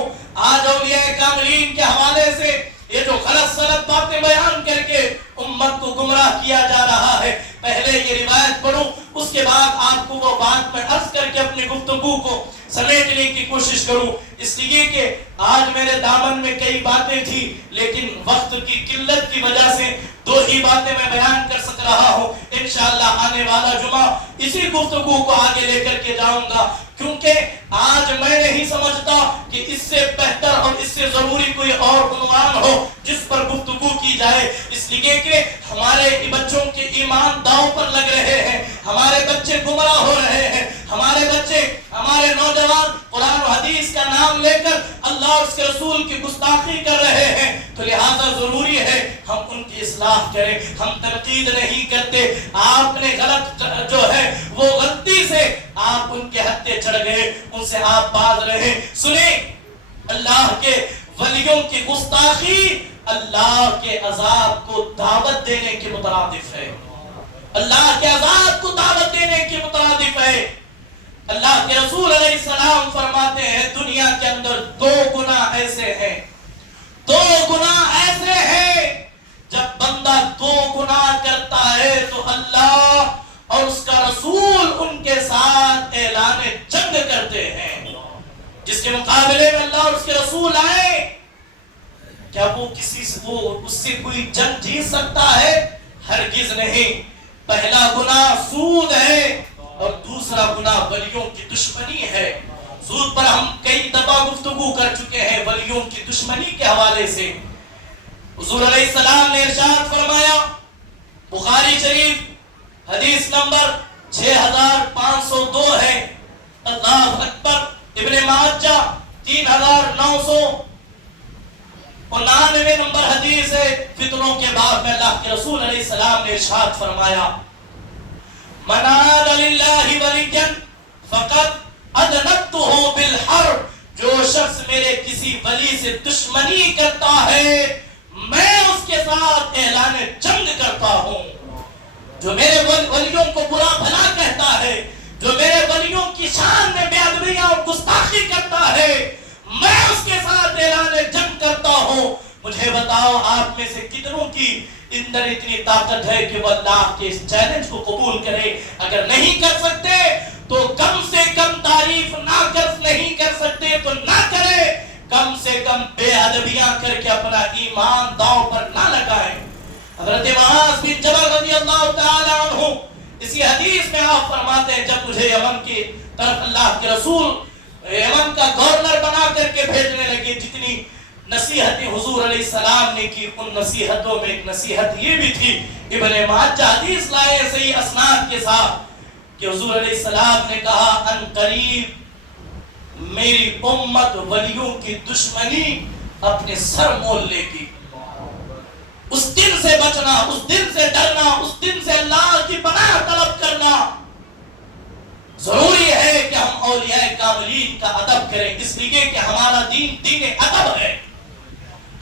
آج اولیاء کاملین کے حوالے سے یہ جو غلط سلط باتیں بیان کر کے امت کو گمراہ کیا جا رہا ہے، پہلے یہ روایت پڑھوں، اس کے بعد آپ کو وہ بات میں عرض کر کے اپنی گفتگو کو سمیٹنے کی کوشش کروں، اس لیے کہ آج میرے دامن میں کئی باتیں تھی، لیکن وقت کی قلت کی وجہ سے 2 ہی باتیں میں بیان کر سک رہا ہوں۔ انشاءاللہ آنے والا جمعہ اسی گفتگو کو آگے لے کر کے جاؤں گا، کیونکہ آج میں نہیں سمجھتا کہ اس سے بہتر اور اس سے ضروری کوئی اور عنوان ہو جس پر گفتگو کی جائے، اس لیے کہ ہمارے بچوں کے ایمان داؤ پر لگ رہے ہیں، ہمارے بچے گمراہ ہو رہے ہیں، ہمارے بچے، ہمارے نوجوان قرآن و حدیث کا نام لے کر اللہ اور اس کے رسول کی گستاخی کر رہے ہیں، تو لہذا ضروری ہے ہم ان کی اصلاح کریں۔ ہم تنقید نہیں کرتے، آپ نے غلط جو ہے وہ غلطی سے آپ ان کے ہتھے چڑھ گئے، ان سے آپ باز رہے۔ سنیں، اللہ کے ولیوں کی گستاخی اللہ کے عذاب کو دعوت دینے کے مترادف ہے، اللہ کے عذاب کو دعوت دینے کے مترادف ہے۔ اللہ کے رسول علیہ السلام فرماتے ہیں دنیا کے اندر 2 گناہ ایسے ہیں، 2 گناہ ایسے ہیں جب بندہ 2 گناہ کرتا ہے تو اللہ اور اس کا رسول ان کے ساتھ اعلان جنگ کرتے ہیں۔ جس کے مقابلے میں اللہ اور اس کے رسول آئے، کیا وہ اس سے کوئی جنگ جیت سکتا ہے؟ ہرگز نہیں۔ پہلا گناہ سود ہے اور دوسرا گناہ ولیوں کی دشمنی ہے۔ سود پر ہم کئی دفعہ گفتگو کر چکے ہیں ولیوں کی دشمنی کے حوالے سے۔ حضور علیہ السلام نے ارشاد فرمایا، بخاری شریف حدیث نمبر 6502 ہے، اللہ اکبر، ابن ماجہ 3999 نمبر حدیث ہے، فتنوں کے بعد میں اللہ کے رسول علیہ السلام نے ارشاد فرمایا، من عاد للہ ولیا فقد اذنبتہ بالحرب، جو شخص میرے کسی ولی سے دشمنی کرتا ہے میں اس کے ساتھ اعلان جنگ کرتا ہوں۔ جو میرے ولیوں کو برا بھلا کہتا ہے، جو میرے ولیوں کی شان میں بے ادبیاں اور گستاخی کرتا ہے، میں اس کے ساتھ اعلان جنگ کرتا ہوں۔ مجھے بتاؤ آپ میں سے کتنوں کی اندر اتنی طاقت ہے کہ وہ اللہ کے اس چیلنج کو قبول کرے؟ اگر نہیں کر سکتے تو کم سے کم تعریف نہیں کر سکتے تو نہ کرے، کم سے کم بے ادبیاں کر کے اپنا ایمان داؤ پر نہ لگائیں۔ حضرت معاذ بن جبل رضی اللہ تعالی عنہ اسی حدیث میں آپ فرماتے ہیں جب مجھے یمن کی طرف اللہ کے رسول یمن کا گورنر بنا کر کے بھیجنے لگے، جتنی نصیحتیں حضور علیہ السلام نے کی ان نصیحتوں میں ایک نصیحت یہ بھی تھی، ابن ماجہ حدیث لائے صحیح اسناد کے ساتھ کہ حضور علیہ السلام نے کہا ان قریب میری امت ولیوں کی دشمنی اپنے سر مول لے گی۔ اس دن سے بچنا، اس دن سے ڈرنا، اس دن سے اللہ کی پناہ طلب کرنا ضروری ہے کہ ہم اولیاء کاملین کا ادب کریں، اس لیے کہ ہمارا دین دین ادب ہے۔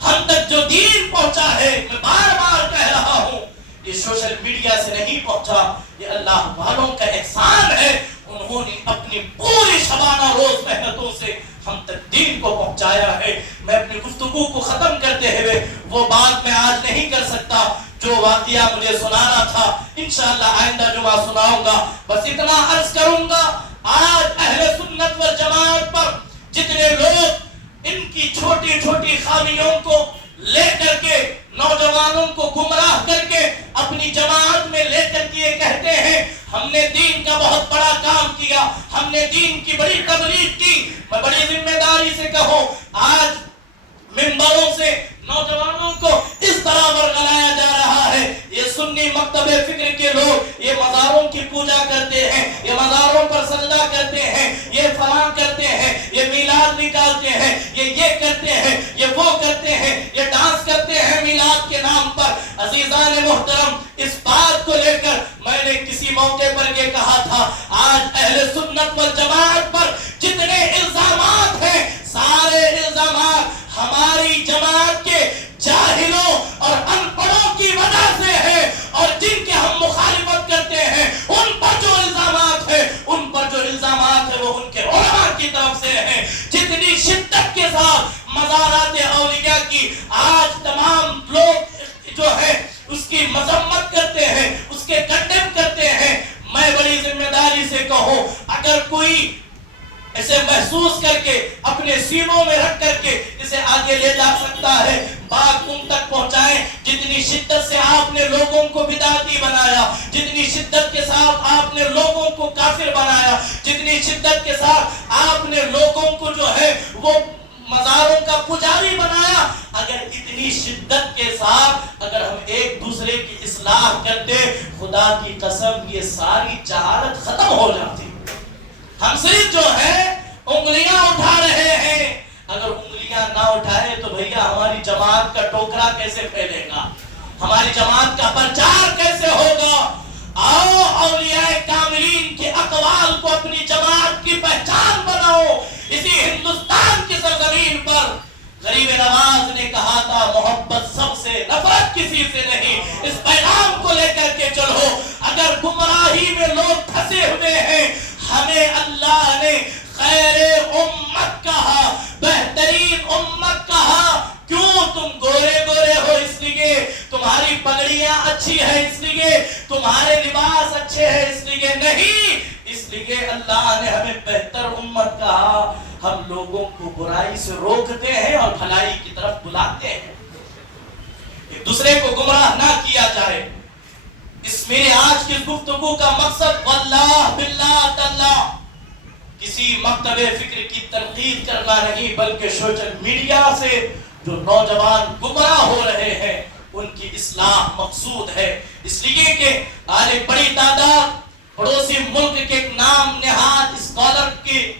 ہم تک جو دین پہنچا ہے، میں بار بار کہہ رہا ہوں، یہ سوشل میڈیا سے نہیں پہنچا، یہ اللہ والوں کا احسان ہے، انہوں نے اپنی پوری شبانہ روز محنتوں سے ہم تک دین کو پہنچایا ہے۔ میں اپنی گفتگو کو ختم کرتے ہوئے وہ بات میں آج نہیں کر سکتا جو واقعہ مجھے سنانا تھا، انشاءاللہ آئندہ جمعہ سناؤں گا۔ بس اتنا عرض کروں گا، آج اہل سنت والجماعت پر جتنے لوگ ان کی چھوٹی چھوٹی خامیوں کو لے کر کے نوجوانوں کو گمراہ کر کے اپنی جماعت میں لے کر کے یہ کہتے ہیں ہم نے دین کا بہت بڑا کام کیا، ہم نے دین کی بڑی تبلیغ کی، میں بڑی ذمہ داری سے کہوں آج منبروں سے نوجوانوں کو اس طرح ورگلایا جا رہا ہے، یہ سنی مکتب فکر کے لوگ یہ مزاروں کی پوجا کرتے ہیں، یہ مزاروں پر سجدہ کرتے ہیں، یہ فلاں کرتے ہیں، یہ میلاد نکالتے ہیں، یہ کرتے ہیں، یہ وہ کرتے ہیں، یہ ڈانس کرتے ہیں میلاد کے نام پر۔ عزیزان محترم، اس بات کو لے کر میں نے کسی موقع پر یہ کہا تھا، آج اہل سنت والجماعت پر جتنے الزامات ہیں سارے الزامات ہماری جماعت کے جاہلوں اور ان پڑھوں کی وجہ سے ہے، اور جن کے ہم مخالفت کرتے ہیں ان پر جو الزامات ہے وہ ان کے علماء کی طرف سے ہیں۔ جتنی شدت کے ساتھ مزارات اولیاء کی آج تمام لوگ جو ہے اس کی مذمت کرتے ہیں، اس کے کنڈیم کرتے ہیں، میں بڑی ذمہ داری سے کہوں اگر کوئی اسے محسوس کر کے اپنے سینوں میں رکھ کر کے اسے آگے لے جا سکتا ہے، بات ان تک پہنچائیں۔ جتنی شدت سے آپ نے لوگوں کو بدعتی بنایا، جتنی شدت کے ساتھ آپ نے لوگوں کو کافر بنایا، جتنی شدت کے ساتھ آپ نے لوگوں کو جو ہے وہ مزاروں کا پجاری بنایا، اگر اتنی شدت کے ساتھ اگر ہم ایک دوسرے کی اصلاح کرتے، خدا کی قسم یہ ساری جہالت ختم ہو جاتی۔ ہم صرف جو ہے انگلیاں اٹھا رہے ہیں، اگر انگلیاں نہ اٹھائے تو بھیا ہماری جماعت کا ٹوکرا کیسے پھیلے گا، ہماری جماعت کا پرچار کیسے ہوگا؟ آؤ اولیاء کاملین کے اقوال کو اپنی جماعت کی پہچان بناؤ۔ اسی ہندوستان کی سرزمین پر غریب نواز نے کہا تھا محبت سب سے، نفرت کسی سے نہیں، اس پیغام کو لے کر کے چلو۔ اگر گمراہی میں لوگ پھنسے ہوئے ہیں، ہمیں اللہ نے خیر امت کہا، بہترین امت کہا، کیوں تم گورے گورے ہو اس لیے، تمہاری پگڑیاں اچھی ہیں اس لیے، تمہارے لباس اچھے ہیں اس لیے نہیں، اس لیے اللہ نے ہمیں بہتر امت کہا۔ ہم لوگوں کو برائی سے روکتے ہیں اور بھلائی کی طرف بلاتے ہیں، ایک دوسرے کو گمراہ نہ کیا جائے۔ اس میرے آج کی گفتگو کا مقصد واللہ باللہ تاللہ کسی مکتب فکر کی تنقید کرنا نہیں، بلکہ سوشل میڈیا سے جو نوجوان گمراہ ہو رہے ہیں ان کی اصلاح مقصود ہے۔ اس لیے کہ آج ایک بڑی تعداد پڑوسی ملک کے ایک نام نہاد اسکالر کے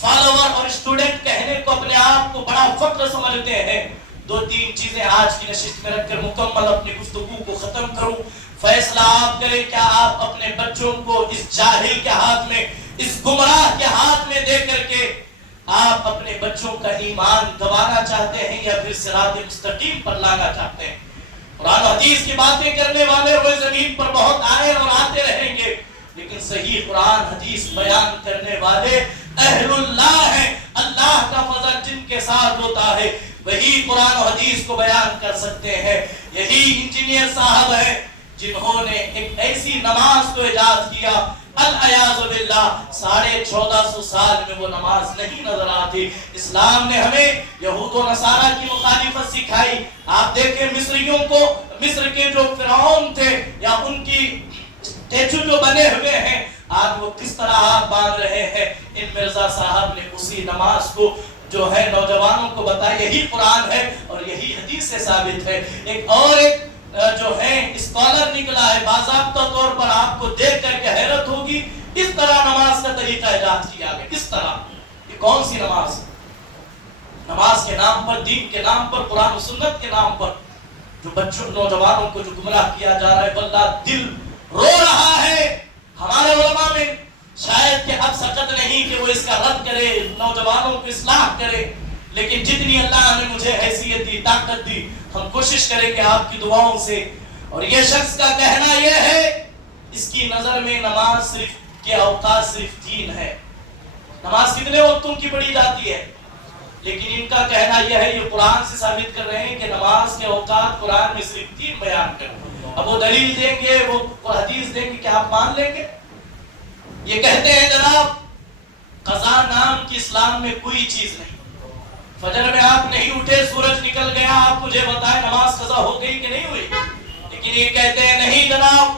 فالوور اور اسٹوڈنٹ کہنے کو اپنے آپ کو بڑا فخر سمجھتے ہیں۔ دو تین چیزیں آج کی نشست میں رکھ کر مکمل اپنی گفتگو کو ختم کروں۔ فیصلہ آپ کریں، کیا آپ اپنے بچوں کو اس جاہل کے ہاتھ میں، اس گمراہ کے ہاتھ میں دے کر کے آپ اپنے بچوں کا ایمان گنوانا چاہتے ہیں یا پھر صراط مستقیم پر لانا چاہتے ہیں؟ قرآن و حدیث کی باتیں کرنے والے وہ زمین پر بہت آئے اور آتے رہیں گے، لیکن صحیح قرآن حدیث بیان کرنے والے اہل اللہ ہیں۔ اللہ کا فضل جن کے ساتھ ہوتا ہے، وہی قرآن و حدیث کو بیان کر سکتے ہیں۔ یہی انجینئر صاحب ہیں جنہوں نے ایک ایسی نماز کو ایجاد کیا، العیاذ باللہ 1450 سال میں وہ نماز نہیں نظر آتی۔ اسلام نے ہمیں یہود و نصارہ کی مخالفت سکھائی۔ آپ دیکھیں مصریوں کو، مصر کے جو فرعون تھے یا ان کی اسٹیچو جو بنے ہوئے ہیں، آج وہ کس طرح ہاتھ باندھ رہے ہیں۔ ان مرزا صاحب نے اسی نماز کو جو ہے نوجوانوں کو بتایا۔ یہی قرآن ہے اور یہی حدیث سے ثابت ہے۔ ایک جو ہے اسکالر نکلا ہے، باضابطہ طور پر آپ کو دیکھ کر کے حیرت ہوگی، اس طرح نماز کا طریقہ ایجاد کیا گیا۔ کس طرح؟ یہ کون سی نماز ہے؟ نماز کے نام پر، دین کے نام پر، قرآن و سنت کے نام پر جو بچوں نوجوانوں کو جو گمراہ کیا جا رہا ہے، واللہ دل رو رہا ہے۔ ہمارے علماء میں شاید کہ اب سکت نہیں کہ وہ اس کا رد کرے، نوجوانوں کو اصلاح کرے، لیکن جتنی اللہ نے مجھے حیثیت دی، طاقت دی، ہم کوشش کریں کہ آپ کی دعاؤں سے۔ اور یہ شخص کا کہنا یہ ہے، اس کی نظر میں نماز صرف کے اوقات صرف 3 ہے۔ نماز کتنے وقتوں کی پڑھی جاتی ہے؟ لیکن ان کا کہنا یہ ہے، یہ قرآن سے ثابت کر رہے ہیں کہ نماز کے اوقات قرآن میں صرف 3 بیان کر۔ اب وہ دلیل دیں گے، وہ حدیث دیں گے کہ آپ مان لیں گے؟ یہ کہتے ہیں جناب قضا نام کی اسلام میں کوئی چیز نہیں۔ فجر میں آپ نہیں اٹھے، سورج نکل گیا، آپ مجھے بتائیں نماز قضا ہو گئی کہ نہیں ہوئی؟ لیکن یہ کہتے ہیں نہیں جناب،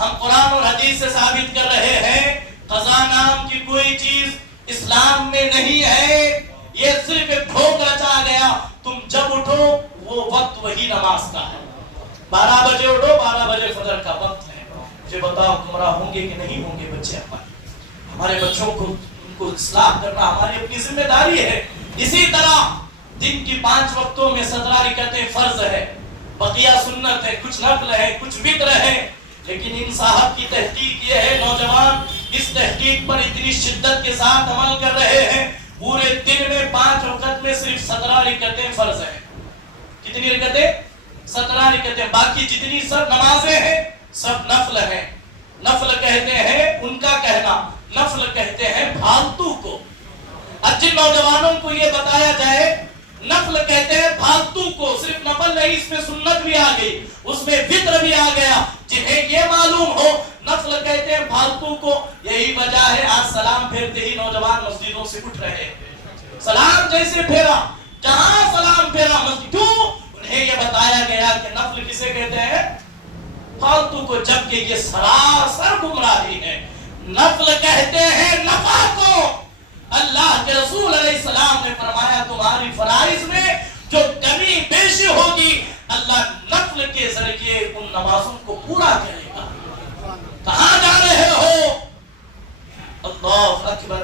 ہم قرآن اور حدیث سے ثابت کر رہے ہیں قضا نام کی کوئی چیز اسلام میں نہیں ہے، یہ صرف ایک ڈھونگ رچا گیا۔ تم جب اٹھو وہ وقت وہی نماز کا ہے۔ 12 بجے اٹھو، 12 بجے فجر کا وقت ہے۔ مجھے بتاؤ گمراہ ہوں گے کہ نہیں ہوں گے بچے؟ ہمارے بچوں کو ان کو اصلاح کرنا ہماری اپنی ذمہ داری ہے۔ اسی طرح دن کی 5 وقتوں میں 17 رکعتیں فرض ہے، بقیہ سنت ہے، کچھ نفل ہے، کچھ وتر ہے۔ لیکن ان صاحب کی تحقیق یہ ہے، نوجوان اس تحقیق پر اتنی شدت کے ساتھ عمل کر رہے ہیں، پورے دن میں 5 وقت میں صرف 17 رکعتیں فرض ہیں۔ کتنی رکعتیں؟ 17 رکعتیں۔ باقی جتنی سب نمازیں ہیں سب نفل ہیں۔ نفل کہتے ہیں، ان کا کہنا نفل کہتے ہیں پھالتو کو۔ اب جن نوجوانوں کو یہ بتایا جائے نفل کہتے ہیں پھالتو کو، صرف نفل نہیں، اس میں سنت بھی آ گئی، اس میں وتر بھی آ گیا، جنہیں یہ معلوم ہو نفل کہتے ہیں پھالتو کو، یہی وجہ ہے آج سلام پھیرتے ہی نوجوان مسجدوں سے اٹھ رہے ہیں۔ سلام جیسے پھیرا، جہاں سلام پھیرا مسجد، کیوں؟ انہیں یہ بتایا گیا کہ نفل کسے کہتے ہیں؟ پھالتو کو، جبکہ یہ سراسر گمراہی ہے۔ نفل کہتے ہیں نفع کو۔ اللہ کے رسول علیہ السلام نے فرمایا تمہاری فرائض میں جو کمی بیشی ہوگی اللہ نفل کے ذریعے ان نمازوں کو پورا کرے گا۔ کہاں جا رہے ہو؟ اللہ اکبر۔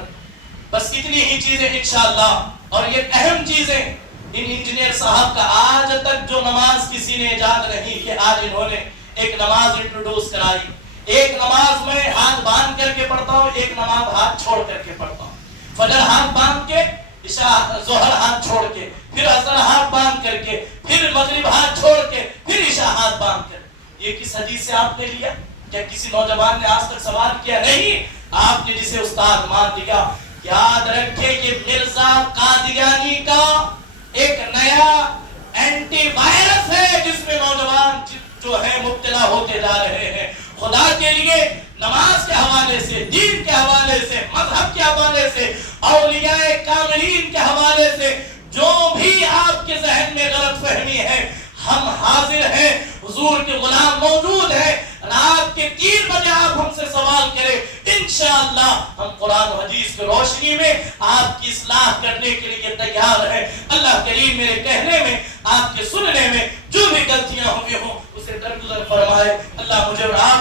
بس اتنی ہی چیزیں انشاءاللہ، اور یہ اہم چیزیں ان انجینئر صاحب کا آج تک جو نماز کسی نے ایجاد نہیں کہ آج انہوں نے ایک نماز انٹروڈیوس کرائی۔ ایک نماز میں ہاتھ باندھ کر کے پڑھتا ہوں، ایک نماز ہاتھ چھوڑ کر کے پڑھتا ہوں۔ فجر ہاتھ باندھ کے، عشاء ظہر ہاتھ چھوڑ کے، پھر عصر ہاتھ باندھ کر کے، پھر مغرب ہاتھ چھوڑ کے، پھر عشاء ہاتھ باندھ کر۔ یہ کس حدیث سے آپ نے لیا؟ کیا کسی نوجوان نے آج تک سوال کیا؟ نہیں، آپ نے جسے استاد مان لیا۔ یاد رکھے یہ مرزا قادیانی کا ایک نیا اینٹی وائرس ہے جس میں نوجوان جو ہے مبتلا ہوتے جا رہے ہیں۔ خدا کے لیے نماز کے حوالے سے، دین کے حوالے سے، مذہب کے حوالے سے، اولیاء کاملین کے حوالے سے جو بھی آپ کے ذہن میں غلط فہمی ہے، ہم حاضر ہیں، حضور کے غلام موجود ہیں۔ رات کے 3 بجے آپ ہم سے سوال کریں، انشاءاللہ ہم قرآن و حدیث کی روشنی میں آپ کی اصلاح کرنے کے لیے تیار ہیں۔ اللہ کریم میرے کہنے میں، آپ کے سننے میں جو بھی غلطیاں ہوئی ہوں اسے درگزر فرمائے۔ اللہ مجھے اور آپ